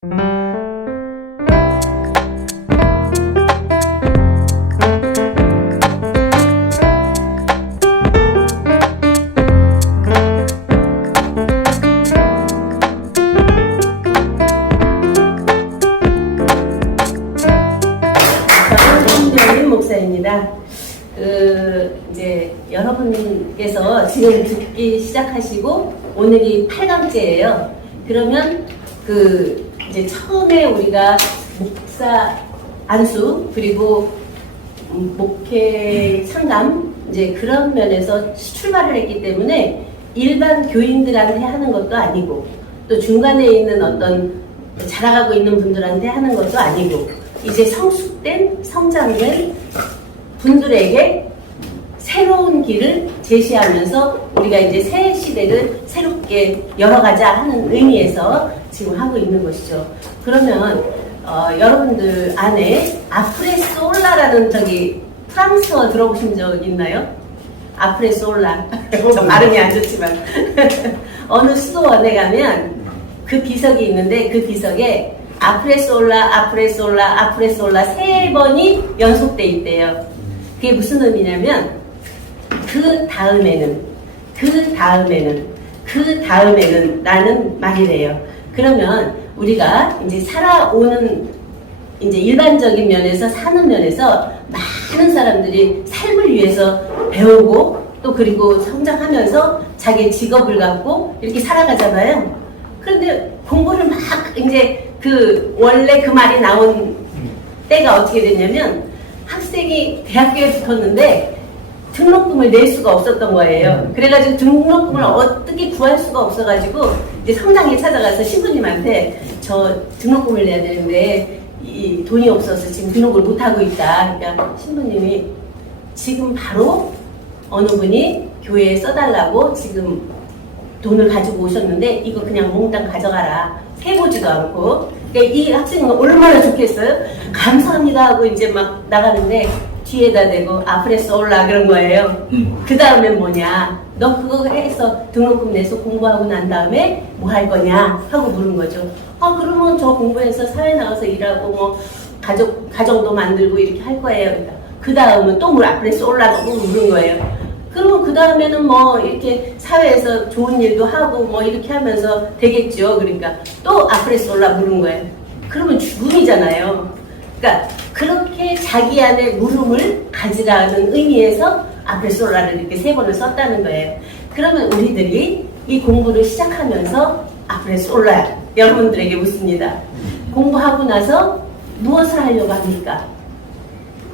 저는 목사입니다. 이제 여러분께서 지금 듣기 시작하시고 오늘이 8강째예요. 그러면 이제 처음에 우리가 목사 안수 그리고 목회 상담 이제 그런 면에서 출발을 했기 때문에 일반 교인들한테 하는 것도 아니고 또 중간에 있는 어떤 자라가고 있는 분들한테 하는 것도 아니고 이제 성숙된 성장된 분들에게 새로운 길을 제시하면서 우리가 이제 새 시대를 새롭게 열어가자 하는 의미에서 지금 하고 있는 것이죠. 그러면 여러분들 안에 아프레솔라라는 프랑스어 들어보신 적 있나요? 아프레솔라. 좀 발음이 안 좋지만 어느 수도원에 가면 그 비석이 있는데 그 비석에 아프레솔라 3번이 연속돼 있대요. 그게 무슨 의미냐면 그 다음에는 라는 말이래요. 그러면 우리가 이제 살아오는 이제 일반적인 면에서 사는 면에서 많은 사람들이 삶을 위해서 배우고 또 그리고 성장하면서 자기의 직업을 갖고 이렇게 살아가잖아요. 그런데 공부를 막 이제 원래 그 말이 나온 때가 어떻게 됐냐면 학생이 대학교에 붙었는데 등록금을 낼 수가 없었던 거예요. 그래가지고 등록금을 어떻게 구할 수가 없어가지고 이제 성당에 찾아가서 신부님한테 저 등록금을 내야 되는데 이 돈이 없어서 지금 등록을 못하고 있다. 그러니까 신부님이 지금 바로 어느 분이 교회에 써달라고 지금 돈을 가지고 오셨는데 이거 그냥 몽땅 가져가라. 세보지도 않고. 그러니까 이 학생은 얼마나 좋겠어요? 감사합니다 하고 이제 막 나가는데 뒤에다 대고 아프레솔라 그런 거예요. 그 다음엔 뭐냐? 너 그거 해서 등록금 내서 공부하고 난 다음에 뭐 할 거냐? 하고 물은 거죠. 그러면 저 공부해서 사회 나가서 일하고 뭐 가정도 만들고 이렇게 할 거예요. 그러니까 그 다음은 또 아프레솔라가 물은 거예요. 그러면 그 다음에는 뭐 이렇게 사회에서 좋은 일도 하고 뭐 이렇게 하면서 되겠죠. 그러니까 또 아프레솔라 물은 거예요. 그러면 죽음이잖아요. 그러니까 그렇게 자기 안에 물음을 가지라는 의미에서 아프레솔라를 이렇게 3번을 썼다는 거예요. 그러면 우리들이 이 공부를 시작하면서 아프레솔라 여러분들에게 묻습니다. 공부하고 나서 무엇을 하려고 합니까?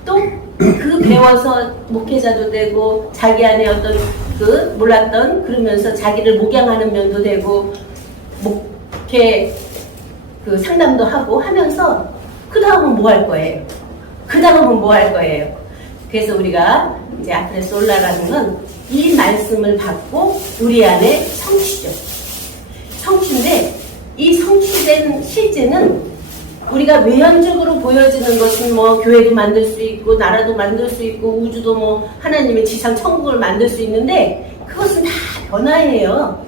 또 그 배워서 목회자도 되고 자기 안에 어떤 몰랐던 그러면서 자기를 목양하는 면도 되고 목회 상담도 하고 하면서 그 다음은 뭐 할 거예요? 그래서 우리가 이제 아프레솔라라는 건 이 말씀을 받고 우리 안에 성취죠. 성취인데 이 성취된 실제는 우리가 외연적으로 보여지는 것은 뭐 교회도 만들 수 있고 나라도 만들 수 있고 우주도 뭐 하나님의 지상 천국을 만들 수 있는데 그것은 다 변화예요.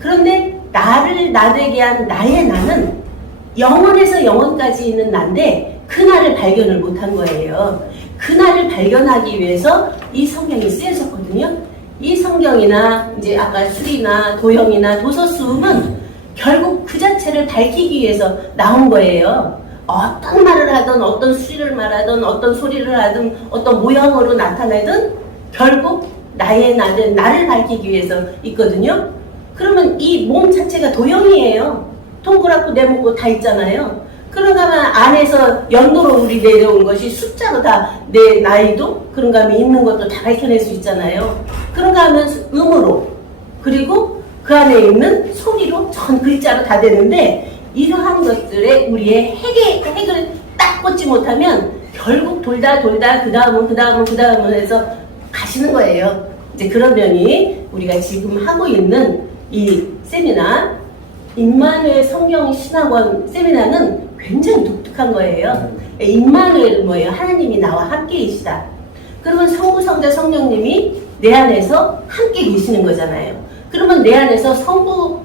그런데 나를 나되게 한 나의 나는 영원에서 영원까지 있는 나인데 그 나를 발견을 못한 거예요. 그 나를 발견하기 위해서 이 성경이 쓰여졌거든요. 이 성경이나 이제 아까 수리나 도형이나 도서수음은 결국 그 자체를 밝히기 위해서 나온 거예요. 어떤 말을 하든 어떤 수리를 말하든 어떤 소리를 하든 어떤 모양으로 나타내든 결국 나의 나를 밝히기 위해서 있거든요. 그러면 이 몸 자체가 도형이에요. 동그랗고 네모고 다 있잖아요. 그런가 하면 안에서 연도로 우리 내려온 것이 숫자로 다 내 나이도 그런가 하면 있는 것도 다 밝혀낼 수 있잖아요. 그런가 하면 음으로 그리고 그 안에 있는 소리로 전 글자로 다 되는데 이러한 것들에 우리의 핵을 딱 꽂지 못하면 결국 돌다 그 다음은 해서 가시는 거예요. 이제 그런 면이 우리가 지금 하고 있는 이 세미나 임마누엘 성경 신학원 세미나는 굉장히 독특한 거예요. 임마누엘은 뭐예요? 하나님이 나와 함께 계시다. 그러면 성부, 성자, 성령님이 내 안에서 함께 계시는 거잖아요. 그러면 내 안에서 성부와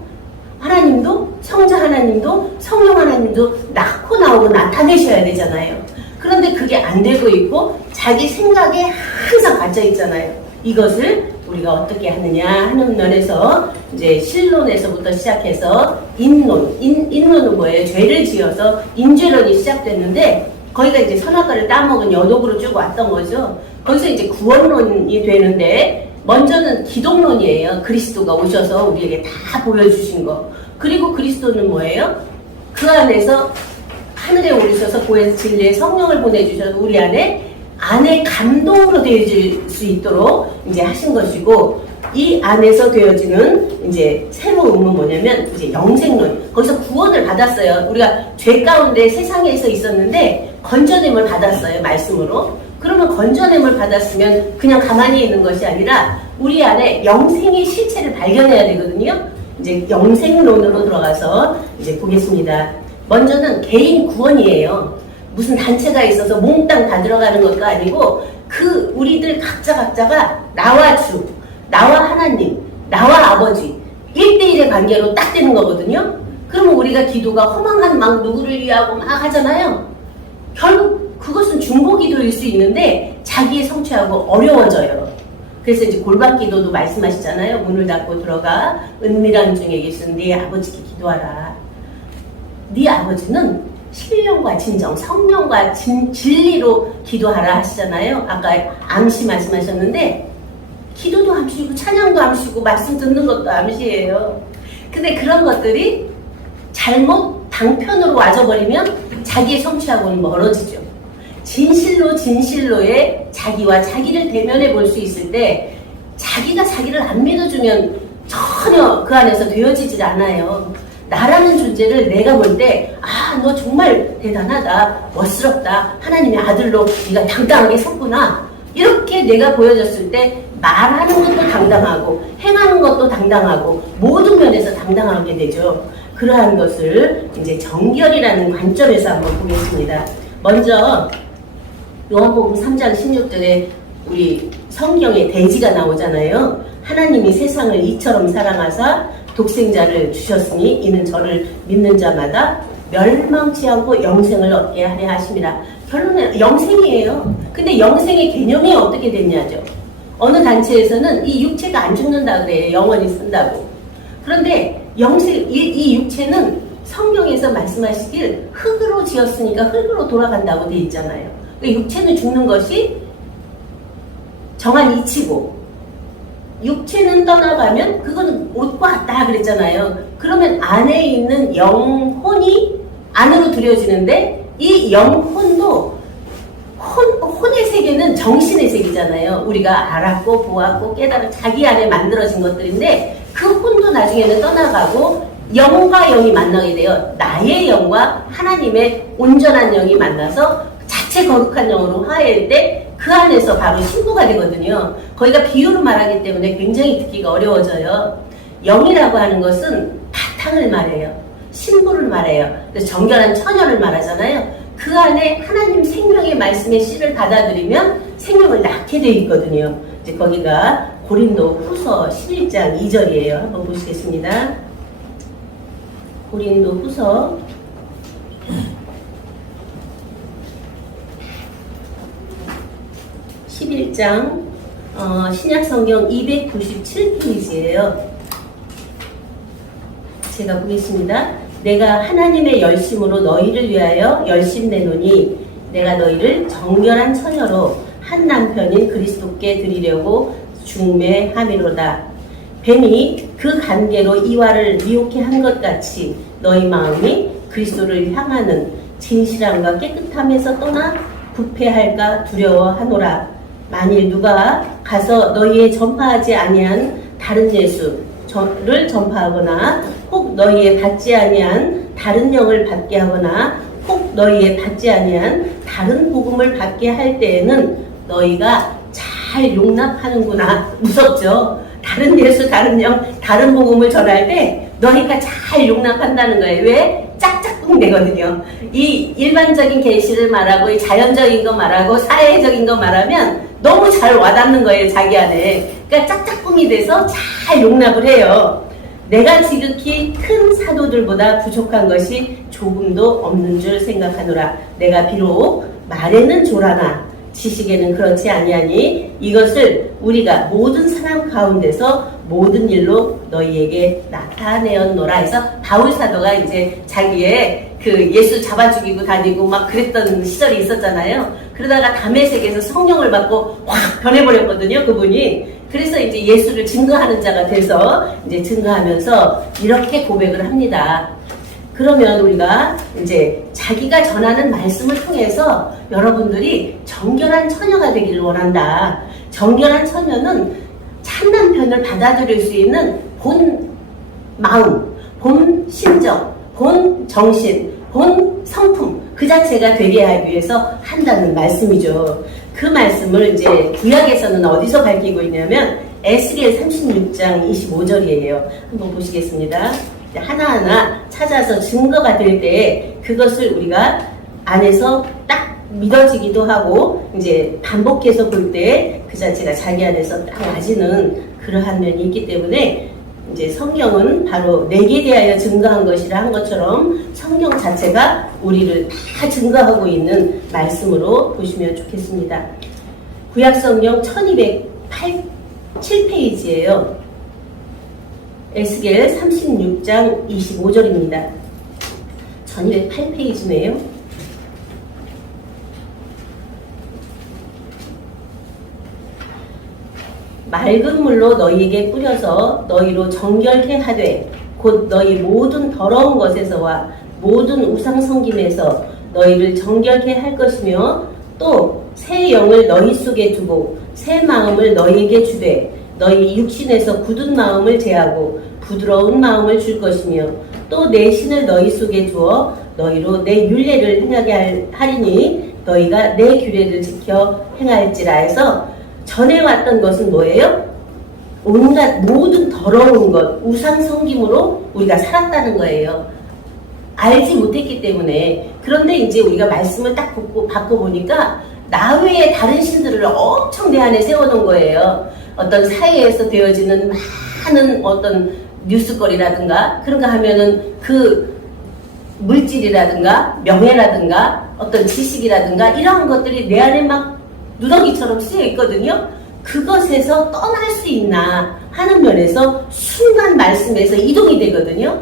하나님도, 성자 하나님도, 성령 하나님도 낳고 나오고 나타내셔야 되잖아요. 그런데 그게 안 되고 있고 자기 생각에 항상 갇혀 있잖아요. 이것을 우리가 어떻게 하느냐 하는 면에서 이제 신론에서부터 시작해서 인론은 뭐예요? 죄를 지어서 인죄론이 시작됐는데 거기가 이제 선악과를 따먹은 연옥으로 쭉 왔던 거죠. 거기서 이제 구원론이 되는데 먼저는 기독론이에요. 그리스도가 오셔서 우리에게 다 보여주신 거. 그리고 그리스도는 뭐예요? 그 안에서 하늘에 오르셔서 보혜사 진리의 성령을 보내주셔서 우리 안에 감동으로 되어질 수 있도록 이제 하신 것이고, 이 안에서 되어지는 이제 새로움은 뭐냐면 이제 영생론. 거기서 구원을 받았어요. 우리가 죄 가운데 세상에서 있었는데 건져냄을 받았어요. 말씀으로. 그러면 건져냄을 받았으면 그냥 가만히 있는 것이 아니라 우리 안에 영생의 실체를 발견해야 되거든요. 이제 영생론으로 들어가서 이제 보겠습니다. 먼저는 개인 구원이에요. 무슨 단체가 있어서 몽땅 다 들어가는 것도 아니고 그 우리들 각자가 나와 주, 나와 하나님, 나와 아버지 1대1의 관계로 딱 되는 거거든요. 그러면 우리가 기도가 허망한 막 누구를 위하고 막 하잖아요. 결국 그것은 중보기도일 수 있는데 자기의 성취하고 어려워져요. 그래서 이제 골반 기도도 말씀하시잖아요. 문을 닫고 들어가 은밀한 중에 계신 네 아버지께 기도하라. 네 아버지는 신령과 진정, 성령과 진리로 기도하라 하시잖아요. 아까 암시 말씀하셨는데 기도도 암시고 찬양도 암시고 말씀 듣는 것도 암시예요. 근데 그런 것들이 잘못 방편으로 와져버리면 자기의 성취하고는 멀어지죠. 진실로의 자기와 자기를 대면해 볼 수 있을 때 자기가 자기를 안 믿어주면 전혀 그 안에서 되어지질 않아요. 나라는 존재를 내가 볼 때 너 정말 대단하다, 멋스럽다, 하나님의 아들로 네가 당당하게 섰구나, 이렇게 내가 보여졌을 때 말하는 것도 당당하고 행하는 것도 당당하고 모든 면에서 당당하게 되죠. 그러한 것을 이제 정결이라는 관점에서 한번 보겠습니다. 먼저 요한복음 3장 16절에 우리 성경에 대지가 나오잖아요. 하나님이 세상을 이처럼 사랑하사 독생자를 주셨으니 이는 저를 믿는 자마다 멸망치 않고 영생을 얻게 하려 하심이라. 결론은 영생이에요. 근데 영생의 개념이 어떻게 됐냐죠. 어느 단체에서는 이 육체가 안 죽는다 그래요. 영원히 쓴다고. 그런데 이 육체는 성경에서 말씀하시길 흙으로 지었으니까 흙으로 돌아간다고 돼 있잖아요. 그러니까 육체는 죽는 것이 정한 이치고 육체는 떠나가면 그건 옷과 같다 그랬잖아요. 그러면 안에 있는 영혼이 안으로 들여지는데 이 영혼도 혼의 세계는 정신의 세계잖아요. 우리가 알았고 보았고 깨달은 자기 안에 만들어진 것들인데 그 혼도 나중에는 떠나가고 영과 영이 만나게 돼요. 나의 영과 하나님의 온전한 영이 만나서 자체 거룩한 영으로 화해할 때 그 안에서 바로 신부가 되거든요. 거기가 비유로 말하기 때문에 굉장히 듣기가 어려워져요. 영이라고 하는 것은 바탕을 말해요. 신부를 말해요. 그래서 정결한 처녀를 말하잖아요. 그 안에 하나님 생명의 말씀의 씨를 받아들이면 생명을 낳게 되어 있거든요. 이제 거기가 고린도 후서 11장 2절이에요. 한번 보시겠습니다. 고린도 후서 11장 신약성경 297페이지예요. 제가 보겠습니다. 내가 하나님의 열심으로 너희를 위하여 열심 내노니 내가 너희를 정결한 처녀로 한 남편인 그리스도께 드리려고 중매함이로다. 뱀이 그 관계로 이와를 미혹해 한 것 같이 너희 마음이 그리스도를 향하는 진실함과 깨끗함에서 떠나 부패할까 두려워하노라. 만일 누가 가서 너희의 전파하지 아니한 다른 예수를 전파하거나 혹 너희의 받지 아니한 다른 영을 받게 하거나 혹 너희의 받지 아니한 다른 복음을 받게 할 때에는 너희가 잘 용납하는구나. 무섭죠? 다른 예수, 다른 영, 다른 복음을 전할 때 너희가 잘 용납한다는 거예요. 왜? 짝짝꿍 되거든요. 이 일반적인 계시를 말하고 이 자연적인 거 말하고 사회적인 거 말하면 너무 잘 와닿는 거예요. 자기 안에. 그러니까 짝짝꿍이 돼서 잘 용납을 해요. 내가 지극히 큰 사도들보다 부족한 것이 조금도 없는 줄 생각하노라. 내가 비록 말에는 조라나 지식에는 그렇지 아니하니 이것을 우리가 모든 사람 가운데서 모든 일로 너희에게 나타내었노라 해서 바울 사도가 이제 자기의 그 예수 잡아 죽이고 다니고 막 그랬던 시절이 있었잖아요. 그러다가 다메섹에서 성령을 받고 확 변해버렸거든요, 그분이. 그래서 이제 예수를 증거하는 자가 돼서 이제 증거하면서 이렇게 고백을 합니다. 그러면 우리가 이제 자기가 전하는 말씀을 통해서 여러분들이 정결한 처녀가 되기를 원한다. 정결한 처녀는 참난 편을 받아들일 수 있는 본 마음, 본 심정, 본 정신, 본 성품 그 자체가 되게 하기 위해서 한다는 말씀이죠. 그 말씀을 이제 구약에서는 어디서 밝히고 있냐면 에스겔 36장 25절이에요. 한번 보시겠습니다. 하나하나 찾아서 증거가 될 때 그것을 우리가 안에서 딱 믿어지기도 하고 이제 반복해서 볼 때 그 자체가 자기 안에서 딱 와지는 그러한 면이 있기 때문에 이제 성경은 바로 내게 대하여 증거한 것이라 한 것처럼 성경 자체가 우리를 다 증거하고 있는 말씀으로 보시면 좋겠습니다. 구약성경 1207페이지예요. 에스겔 36장 25절입니다. 1208페이지네요. 맑은 물로 너희에게 뿌려서 너희로 정결케 하되 곧 너희 모든 더러운 것에서와 모든 우상 섬김에서 너희를 정결케 할 것이며 또 새 영을 너희 속에 두고 새 마음을 너희에게 주되 너희 육신에서 굳은 마음을 제하고 부드러운 마음을 줄 것이며 또 내 신을 너희 속에 두어 너희로 내 율례를 행하게 하리니 너희가 내 규례를 지켜 행할지라 해서 전해왔던 것은 뭐예요? 온갖 모든 더러운 것, 우상 섬김으로 우리가 살았다는 거예요. 알지 못했기 때문에. 그런데 이제 우리가 말씀을 딱 바꿔보니까 나 외에 다른 신들을 엄청 내 안에 세워놓은 거예요. 어떤 사회에서 되어지는 많은 어떤 뉴스거리라든가 그런 거 하면은 그 물질이라든가 명예라든가 어떤 지식이라든가 이러한 것들이 내 안에 막 누더기처럼 쓰여 있거든요. 그것에서 떠날 수 있나 하는 면에서 순간 말씀에서 이동이 되거든요.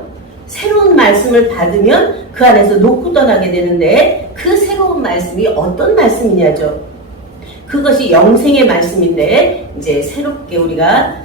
새로운 말씀을 받으면 그 안에서 놓고 떠나게 되는데 그 새로운 말씀이 어떤 말씀이냐죠. 그것이 영생의 말씀인데 이제 새롭게 우리가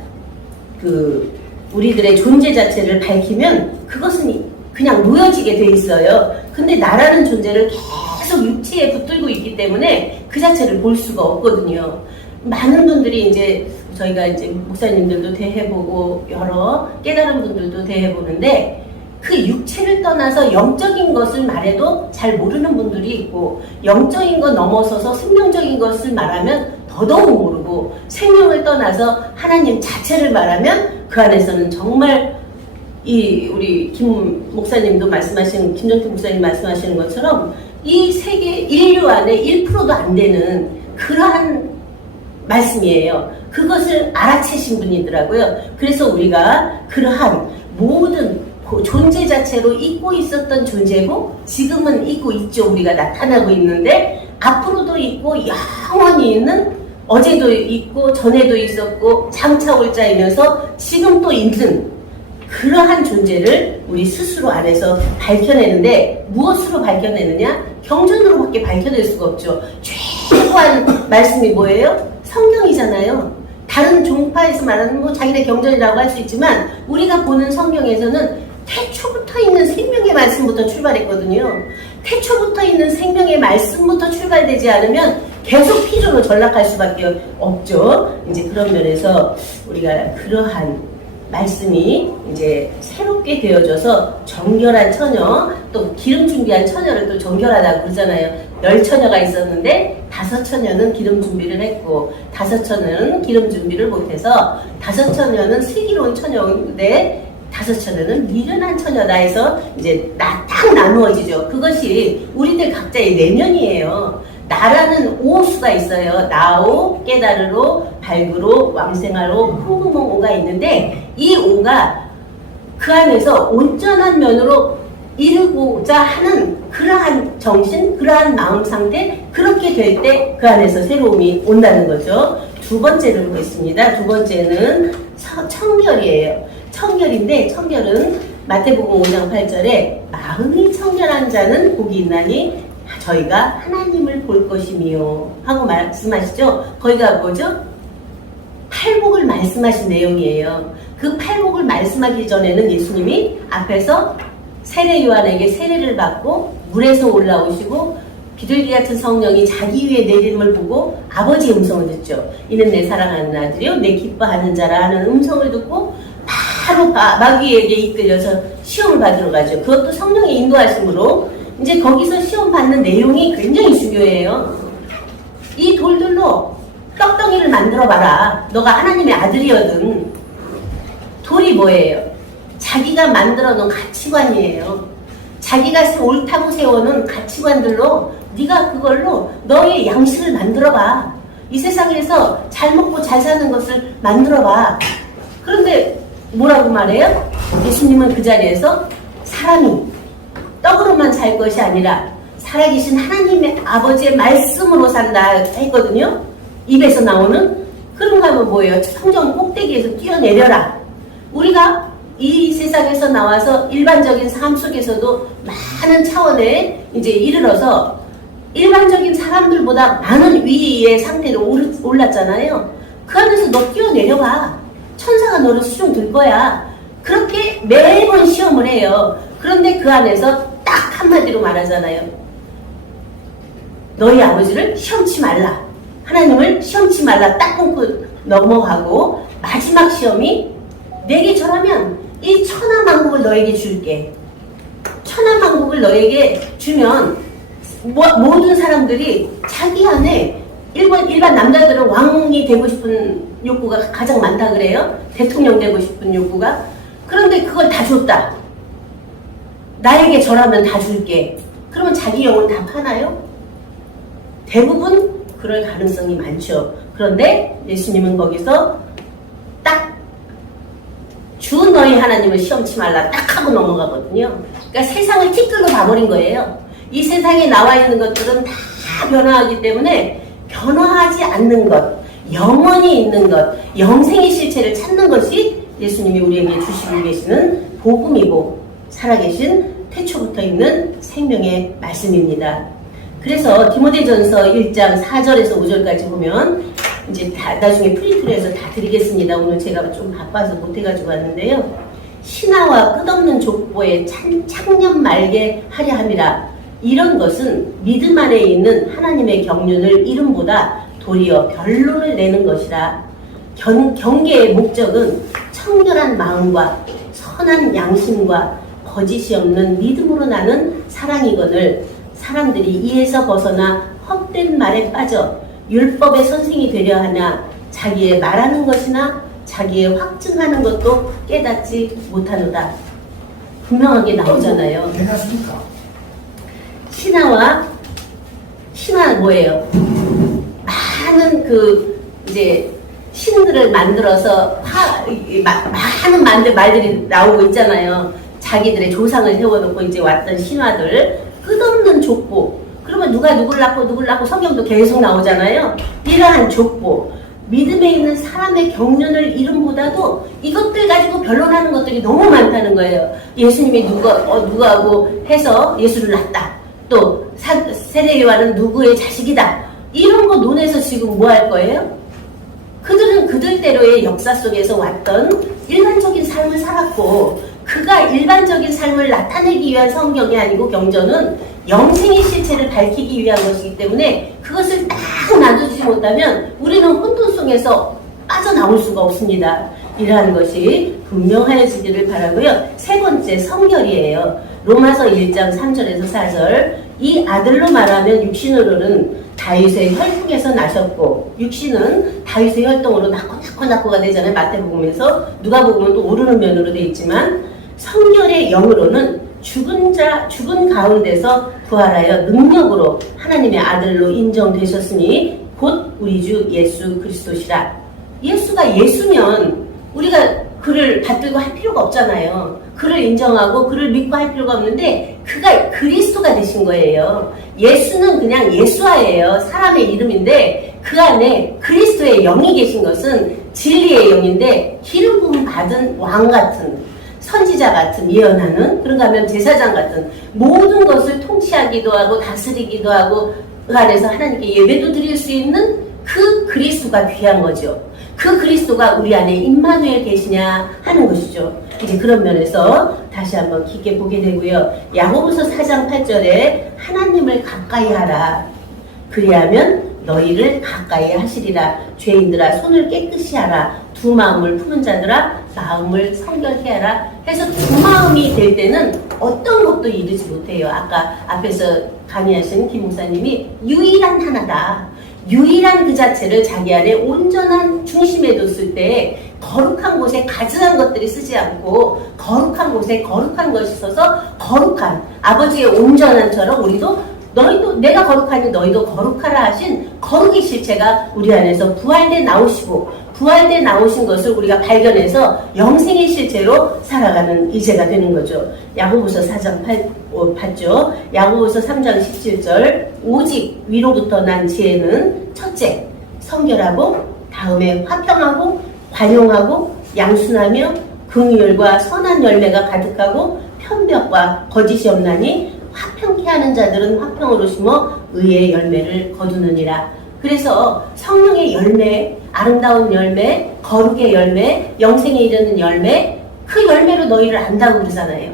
그 우리들의 존재 자체를 밝히면 그것은 그냥 놓여지게 돼 있어요. 근데 나라는 존재를 계속 육체에 붙들고 있기 때문에 그 자체를 볼 수가 없거든요. 많은 분들이 이제 저희가 이제 목사님들도 대해보고 여러 깨달은 분들도 대해보는데 그 육체를 떠나서 영적인 것을 말해도 잘 모르는 분들이 있고 영적인 것 넘어서서 생명적인 것을 말하면 더더욱 모르고 생명을 떠나서 하나님 자체를 말하면 그 안에서는 정말 이 우리 김 목사님도 말씀하시는 김정태 목사님 말씀하시는 것처럼 이 세계 인류 안에 1%도 안 되는 그러한 말씀이에요. 그것을 알아채신 분이더라고요. 그래서 우리가 그러한 모든 존재 자체로 잊고 있었던 존재고 지금은 잊고 있죠. 우리가 나타나고 있는데 앞으로도 있고 영원히 있는 어제도 있고 전에도 있었고 장차 올 자이면서 지금 또 있는 그러한 존재를 우리 스스로 안에서 밝혀내는데 무엇으로 밝혀내느냐? 경전으로밖에 밝혀낼 수가 없죠. 최고한 말씀이 뭐예요? 성경이잖아요. 다른 종파에서 말하는 뭐 자기네 경전이라고 할 수 있지만 우리가 보는 성경에서는 태초부터 있는 생명의 말씀부터 출발했거든요. 태초부터 있는 생명의 말씀부터 출발되지 않으면 계속 피조로 전락할 수밖에 없죠. 이제 그런 면에서 우리가 그러한 말씀이 이제 새롭게 되어져서 정결한 처녀, 또 기름 준비한 처녀를 또 정결하다고 그러잖아요. 10처녀가 있었는데 5처녀는 기름 준비를 했고 5처녀는 기름 준비를 못해서 5처녀는 슬기로운 처녀인데 5처녀는 미련한 처녀다 해서 이제 딱 나누어지죠. 그것이 우리들 각자의 내면이에요. 나라는 오수가 있어요. 나오, 깨달으로, 밝으로, 왕생하로, 풍부몽 오가 있는데 이 오가 그 안에서 온전한 면으로 이루고자 하는 그러한 정신, 그러한 마음 상태, 그렇게 될 때 그 안에서 새로움이 온다는 거죠. 두 번째를 보겠습니다. 두 번째는 청결이에요. 청결인데, 청결은 마태복음 5장 8절에 마음이 청결한 자는 복이 있나니 저희가 하나님을 볼 것이며 하고 말씀하시죠. 거기가 뭐죠? 팔복을 말씀하신 내용이에요. 그 팔복을 말씀하기 전에는 예수님이 앞에서 세례 요한에게 세례를 받고 물에서 올라오시고 비둘기 같은 성령이 자기 위에 내림을 보고 아버지의 음성을 듣죠. 이는 내 사랑하는 아들이요 내 기뻐하는 자라 하는 음성을 듣고 바로 마귀에게 이끌려서 시험을 받으러 가죠. 그것도 성령의 인도하심으로 이제 거기서 시험 받는 내용이 굉장히 중요해요. 이 돌들로 떡덩이를 만들어 봐라. 너가 하나님의 아들이거든. 돌이 뭐예요? 자기가 만들어 놓은 가치관이에요. 자기가 옳다고 세워놓은 가치관들로 네가 그걸로 너의 양식을 만들어 봐. 이 세상에서 잘 먹고 잘 사는 것을 만들어 봐. 그런데 뭐라고 말해요? 예수님은 그 자리에서 사람이 떡으로만 살 것이 아니라 살아계신 하나님의 아버지의 말씀으로 산다 했거든요. 입에서 나오는. 그런가 하면 뭐예요? 성경 꼭대기에서 뛰어내려라. 우리가 이 세상에서 나와서 일반적인 삶 속에서도 많은 차원에 이제 이르러서 일반적인 사람들보다 많은 위의 상태로 올랐잖아요. 그 안에서 너 뛰어내려봐. 천사가 너를 수종 들 거야. 그렇게 매번 시험을 해요. 그런데 그 안에서 딱 한마디로 말하잖아요. 너희 아버지를 시험치 말라. 하나님을 시험치 말라. 딱 끊고 넘어가고 마지막 시험이 내게 절하면 이 천하만국을 너에게 줄게. 천하만국을 너에게 주면 모든 사람들이 자기 안에 일반 남자들은 왕이 되고 싶은 욕구가 가장 많다 그래요. 대통령 되고 싶은 욕구가. 그런데 그걸 다 줬다. 나에게 절하면 다 줄게. 그러면 자기 영혼 다 파나요? 대부분 그럴 가능성이 많죠. 그런데 예수님은 거기서 딱 주 너희 하나님을 시험치 말라 딱 하고 넘어가거든요. 그러니까 세상을 티끌로 봐버린 거예요. 이 세상에 나와 있는 것들은 다 변화하기 때문에 변화하지 않는 것, 영원히 있는 것, 영생의 실체를 찾는 것이 예수님이 우리에게 주시고 계시는 복음이고 살아계신 태초부터 있는 생명의 말씀입니다. 그래서 디모데전서 1장 4절에서 5절까지 보면 이제 나중에 프린트로 해서 다 드리겠습니다. 오늘 제가 좀 바빠서 못해가지고 왔는데요. 신하와 끝없는 족보에 창년 말게 하려 함이라. 이런 것은 믿음 안에 있는 하나님의 경륜을 이름보다 도리어 변론을 내는 것이라. 경계의 목적은 청결한 마음과 선한 양심과 거짓이 없는 믿음으로 나는 사랑이거늘 사람들이 이에서 벗어나 헛된 말에 빠져 율법의 선생이 되려 하냐 자기의 말하는 것이나 자기의 확증하는 것도 깨닫지 못하노다. 분명하게 나오잖아요. 괜찮습니까? 신화 뭐예요? 많은 이제 신들을 만들어서 많은 말들이 나오고 있잖아요. 자기들의 조상을 세워놓고 이제 왔던 신화들 끝없는 족보. 그러면 누가 누굴 낳고 성경도 계속 나오잖아요. 이러한 족보. 믿음에 있는 사람의 경륜을 이름보다도 이것들 가지고 변론하는 것들이 너무 많다는 거예요. 예수님이 누구하고 해서 예수를 낳았다. 또 세례 요한은 누구의 자식이다. 이런 거 논해서 지금 뭐 할 거예요? 그들은 그들대로의 역사 속에서 왔던 일반적인 삶을 살았고 그가 일반적인 삶을 나타내기 위한 성경이 아니고 경전은 영생의 실체를 밝히기 위한 것이기 때문에 그것을 딱 놔두지 못하면 우리는 혼돈 속에서 빠져나올 수가 없습니다. 이러한 것이 분명해지기를 바라고요. 세 번째 성결이에요. 로마서 1장 3절에서 4절. 이 아들로 말하면 육신으로는 다윗의 혈통에서 나셨고 육신은 다윗의 혈통으로 낳고가 되잖아요. 마태복음에서. 누가복음은 또 오르는 면으로 되어 있지만 성결의 영으로는 죽은 가운데서 부활하여 능력으로 하나님의 아들로 인정되셨으니 곧 우리 주 예수 그리스도시라. 예수가 예수면 우리가 그를 받들고 할 필요가 없잖아요. 그를 인정하고 그를 믿고 할 필요가 없는데 그가 그리스도가 되신 거예요. 예수는 그냥 예수아예요. 사람의 이름인데 그 안에 그리스도의 영이 계신 것은 진리의 영인데 기름 부음 받은 왕 같은 선지자 같은 예언하는 그런가 하면 제사장 같은 모든 것을 통치하기도 하고 다스리기도 하고 그 안에서 하나님께 예배도 드릴 수 있는 그 그리스도가 귀한 거죠. 그 그리스도가 우리 안에 임마누엘 계시냐 하는 것이죠. 이제 그런 면에서 다시 한번 깊게 보게 되고요. 야고보서 4장 8절에 하나님을 가까이 하라. 그리하면 너희를 가까이 하시리라. 죄인들아 손을 깨끗이 하라. 두 마음을 푸는 자들아 마음을 성결케 하라. 해서 두 마음이 될 때는 어떤 것도 이루지 못해요. 아까 앞에서 강의하신 김 목사님이 유일한 하나다. 유일한 그 자체를 자기 안에 온전한 중심에 뒀을 때 거룩한 곳에 가증한 것들이 쓰지 않고 거룩한 곳에 거룩한 것이 있어서 거룩한 아버지의 온전한처럼 우리도 너희도 내가 거룩하니 너희도 거룩하라 하신 거룩의 실체가 우리 안에서 부활돼 나오시고 부활돼 나오신 것을 우리가 발견해서 영생의 실체로 살아가는 이제가 되는 거죠. 야고보서 4장 8죠. 야고보서 3장 17절 오직 위로부터 난 지혜는 첫째 성결하고 다음에 화평하고 관용하고 양순하며 긍휼과 선한 열매가 가득하고 편벽과 거짓이 없나니 화평케 하는 자들은 화평으로 심어 의의 열매를 거두느니라. 그래서 성령의 열매, 아름다운 열매, 거룩의 열매, 영생에 이르는 열매, 그 열매로 너희를 안다고 그러잖아요.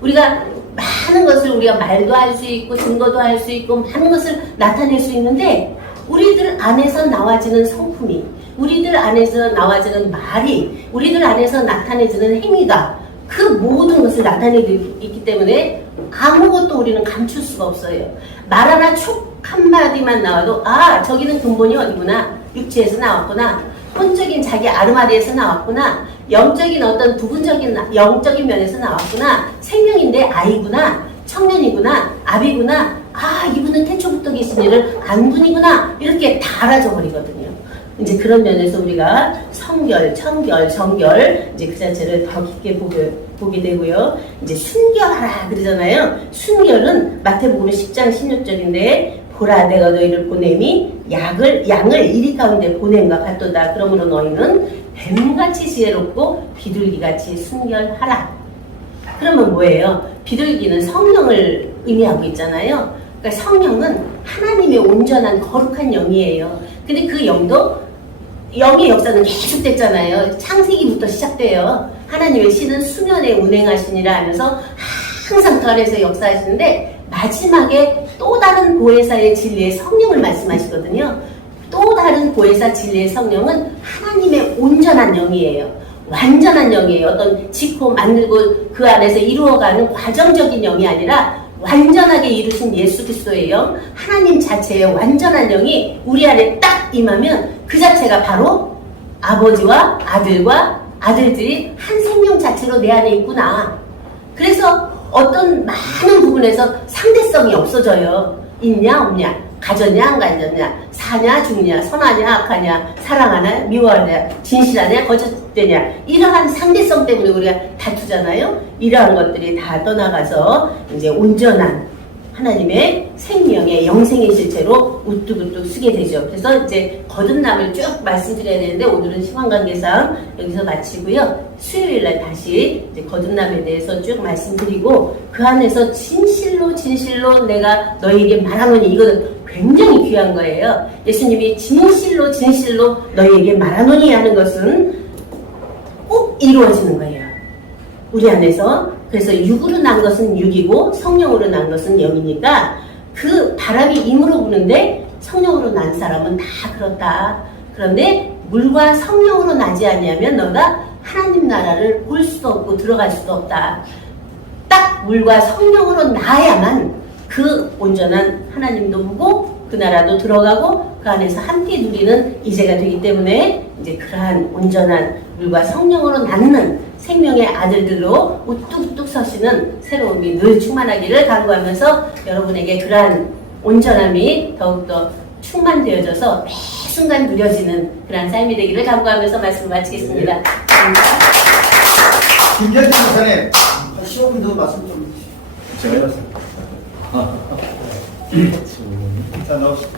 우리가 많은 것을 우리가 말도 할 수 있고 증거도 할 수 있고 많은 것을 나타낼 수 있는데 우리들 안에서 나와지는 성품이, 우리들 안에서 나와지는 말이, 우리들 안에서 나타내지는 행위가 그 모든 것을 나타내고 있기 때문에 아무것도 우리는 감출 수가 없어요. 말 하나 촉 한마디만 나와도 아 저기는 근본이 어디구나, 육체에서 나왔구나, 혼적인 자기 아르마디에서 나왔구나, 영적인 어떤 부분적인 영적인 면에서 나왔구나, 생명인데 아이구나, 청년이구나, 아비구나, 아 이분은 태초부터 계신 일을 안분이구나, 이렇게 다 알아져 버리거든요. 이제 그런 면에서 우리가 성결, 청결, 정결 이제 그 자체를 더 깊게 보게 되고요. 이제 순결하라 그러잖아요. 순결은 마태복음 10장 16절인데 보라 내가 너희를 보냄이 양을 이리 가운데 보냄과 같도다. 그러므로 너희는 뱀같이 지혜롭고 비둘기같이 순결하라. 그러면 뭐예요? 비둘기는 성령을 의미하고 있잖아요. 그러니까 성령은 하나님의 온전한 거룩한 영이에요. 근데 그 영도 영의 역사는 계속됐잖아요. 창세기부터 시작돼요. 하나님의 신은 수면에 운행하시니라 하면서 항상 그 안에서 역사하시는데 마지막에 또 다른 보혜사의 진리의 성령을 말씀하시거든요. 또 다른 보혜사 진리의 성령은 하나님의 온전한 영이에요. 완전한 영이에요. 어떤 짓고 만들고 그 안에서 이루어가는 과정적인 영이 아니라 완전하게 이루신 예수 그리스도의 영, 하나님 자체의 완전한 영이 우리 안에 딱 임하면 그 자체가 바로 아버지와 아들과 아들들이 한 생명 자체로 내 안에 있구나. 그래서 어떤 많은 부분에서 상대성이 없어져요. 있냐 없냐, 가졌냐 안 가졌냐, 사냐 죽냐, 선하냐 악하냐, 사랑하냐 미워하냐, 진실하냐 거짓되냐, 이러한 상대성 때문에 우리가 다투잖아요. 이러한 것들이 다 떠나가서 이제 온전한 하나님의 생명의 영생의 실체로 우뚝우뚝 쓰게 되죠. 그래서 이제 거듭남을 쭉 말씀드려야 되는데 오늘은 시간 관계상 여기서 마치고요. 수요일날 다시 이제 거듭남에 대해서 쭉 말씀드리고 그 안에서 진실로 내가 너희에게 말하노니 이거는 굉장히 귀한 거예요. 예수님이 진실로 너희에게 말하노니 하는 것은 꼭 이루어지는 거예요. 우리 안에서. 그래서 육으로 난 것은 육이고 성령으로 난 것은 영이니까 그 바람이 임으로 부는데 성령으로 난 사람은 다 그렇다. 그런데 물과 성령으로 나지 아니하면 너가 하나님 나라를 볼 수도 없고 들어갈 수도 없다. 딱 물과 성령으로 나야만 그 온전한 하나님도 보고 그 나라도 들어가고 그 안에서 함께 누리는 이제가 되기 때문에 이제 그러한 온전한 물과 성령으로 낳는 생명의 아들들로 우뚝우뚝 서시는 새로움이 늘 충만하기를 간구하면서 여러분에게 그러한 온전함이 더욱더 충만되어져서 매 순간 누려지는 그러한 삶이 되기를 간구하면서 말씀을 마치겠습니다. 감사합니다. 김경진 목사님, 시험도 말씀 좀. 제가 해봤어요. 자, 나오시죠.